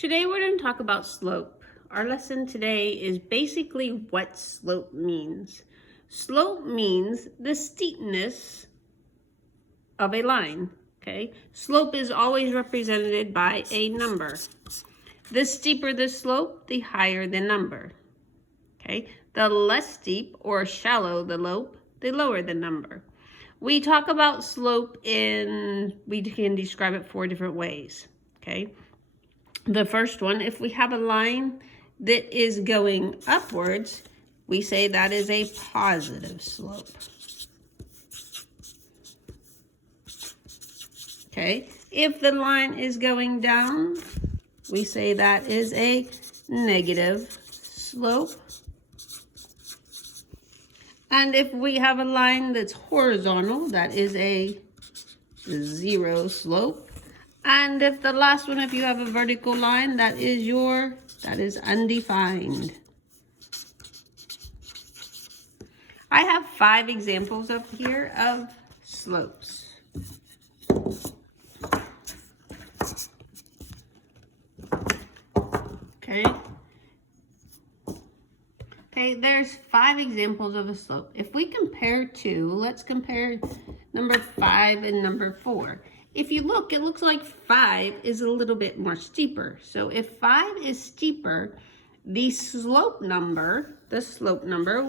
Today we're going to talk about slope. Our lesson today is basically what slope means. Slope means the steepness of a line, okay? Slope is always represented by a number. The steeper the slope, the higher the number, okay? The less steep or shallow the slope, the lower the number. We talk about slope we can describe it 4 different ways, okay? The first one, if we have a line that is going upwards, we say that is a positive slope. Okay, if the line is going down, we say that is a negative slope. And if we have a line that's horizontal, that is a 0 slope. And if the last one, if you have a vertical line, that is undefined. I have 5 examples up here of slopes. Okay, there's 5 examples of a slope. If we compare 2, let's compare number 5 and number 4. If you look, it looks like 5 is a little bit more steeper. So if 5 is steeper, the slope number,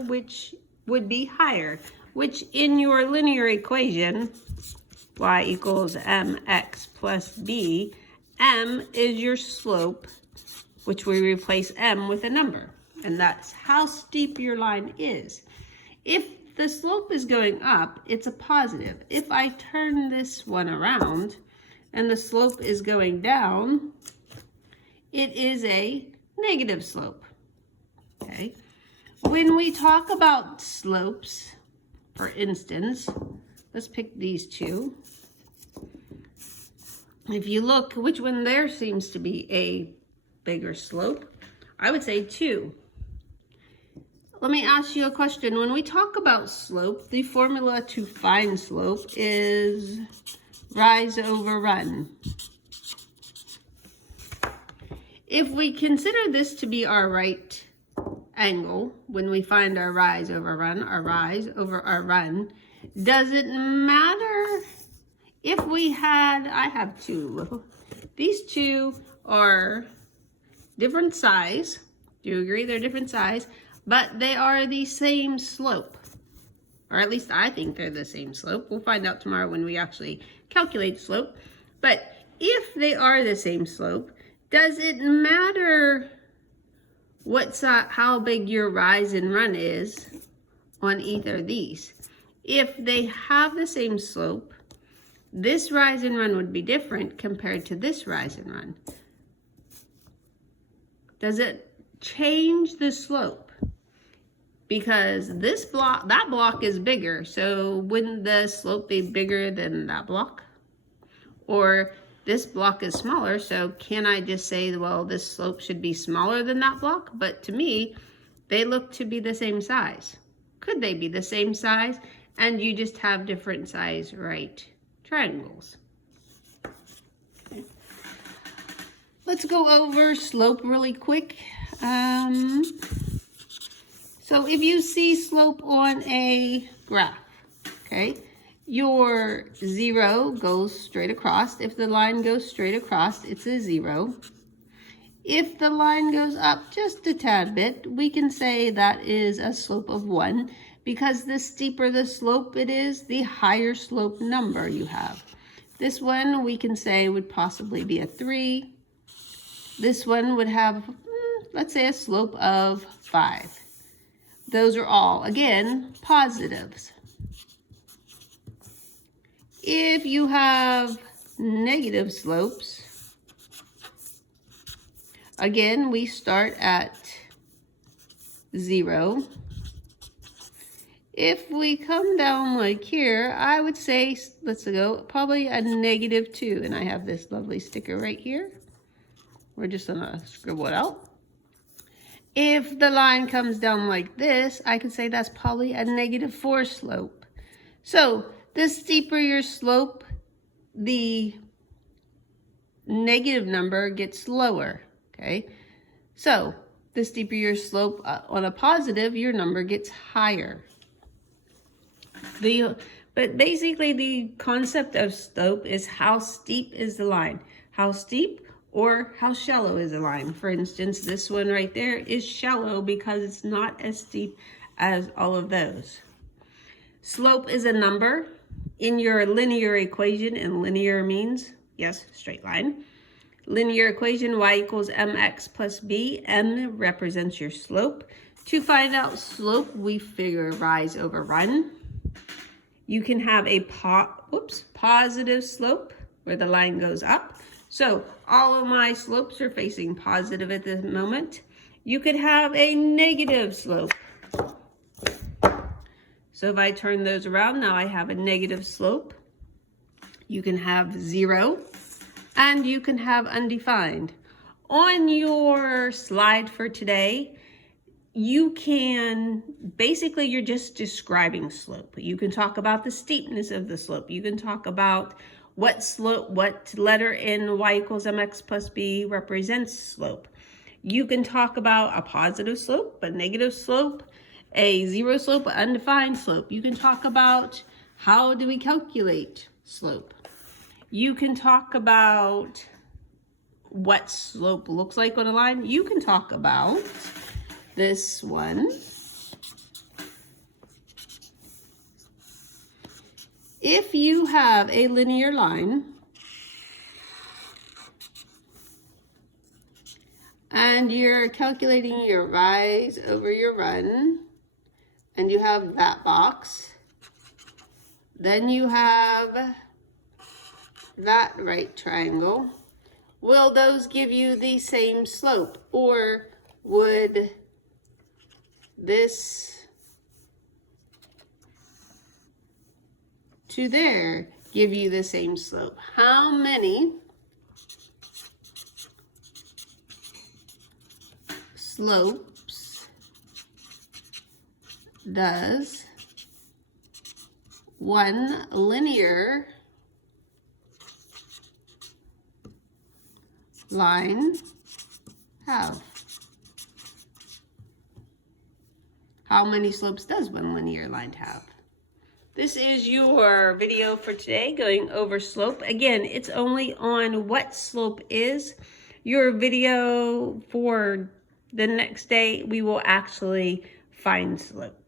which would be higher, which in your linear equation, y equals mx plus b, m is your slope, which we replace m with a number. And that's how steep your line is. If the slope is going up, it's a positive. If I turn this one around and the slope is going down, it is a negative slope. Okay. When we talk about slopes, for instance, let's pick these 2. If you look, which one there seems to be a bigger slope? I would say 2. Let me ask you a question. When we talk about slope, the formula to find slope is rise over run. If we consider this to be our right angle, when we find our rise over our run, does it matter if we had, I have 2. These 2 are different size. Do you agree they're different size? But they are the same slope, or at least I think they're the same slope. We'll find out tomorrow when we actually calculate the slope. But if they are the same slope, does it matter how big your rise and run is on either of these? If they have the same slope, this rise and run would be different compared to this rise and run. Does it change the slope? Because that block is bigger, so wouldn't the slope be bigger than that block? Or this block is smaller, so can I just say, well, this slope should be smaller than that block? But to me, they look to be the same size. Could they be the same size? And you just have different size right triangles. Okay. Let's go over slope really quick. So if you see slope on a graph, okay, your 0 goes straight across. If the line goes straight across, it's a 0. If the line goes up just a tad bit, we can say that is a slope of 1, because the steeper the slope it is, the higher slope number you have. This one we can say would possibly be a 3. This one would have, let's say, a slope of 5. Those are all, again, positives. If you have negative slopes, again, we start at 0. If we come down like here, I would say, let's go, probably a negative 2. And I have this lovely sticker right here. We're just gonna scribble it out. If the line comes down like this, I could say that's probably a negative 4 slope. So the steeper your slope, the negative number gets lower. okay? So the steeper your slope on a positive, your number gets higher. But basically the concept of slope is how steep is the line. How steep or how shallow is the line. For instance, this one right there is shallow because it's not as steep as all of those. Slope is a number in your linear equation, and linear means, yes, straight line. Linear equation, y equals mx plus b. M represents your slope. To find out slope, we figure rise over run. You can have a positive slope where the line goes up. So all of my slopes are facing positive at this moment. You could have a negative slope. So if I turn those around, now I have a negative slope. You can have 0, and you can have undefined. On your slide for today, you can, basically you're just describing slope. You can talk about the steepness of the slope. You can talk about what letter in y equals mx plus b represents slope. You can talk about a positive slope, a negative slope, a 0 slope, an undefined slope. You can talk about how do we calculate slope. You can talk about what slope looks like on a line. You can talk about this one. If you have a linear line and you're calculating your rise over your run, and you have that box, then you have that right triangle, will those give you the same slope? Or would this to there give you the same slope? How many slopes does one linear line have? How many slopes does one linear line have? This is your video for today going over slope. Again, it's only on what slope is. Your video for the next day, we will actually find slope.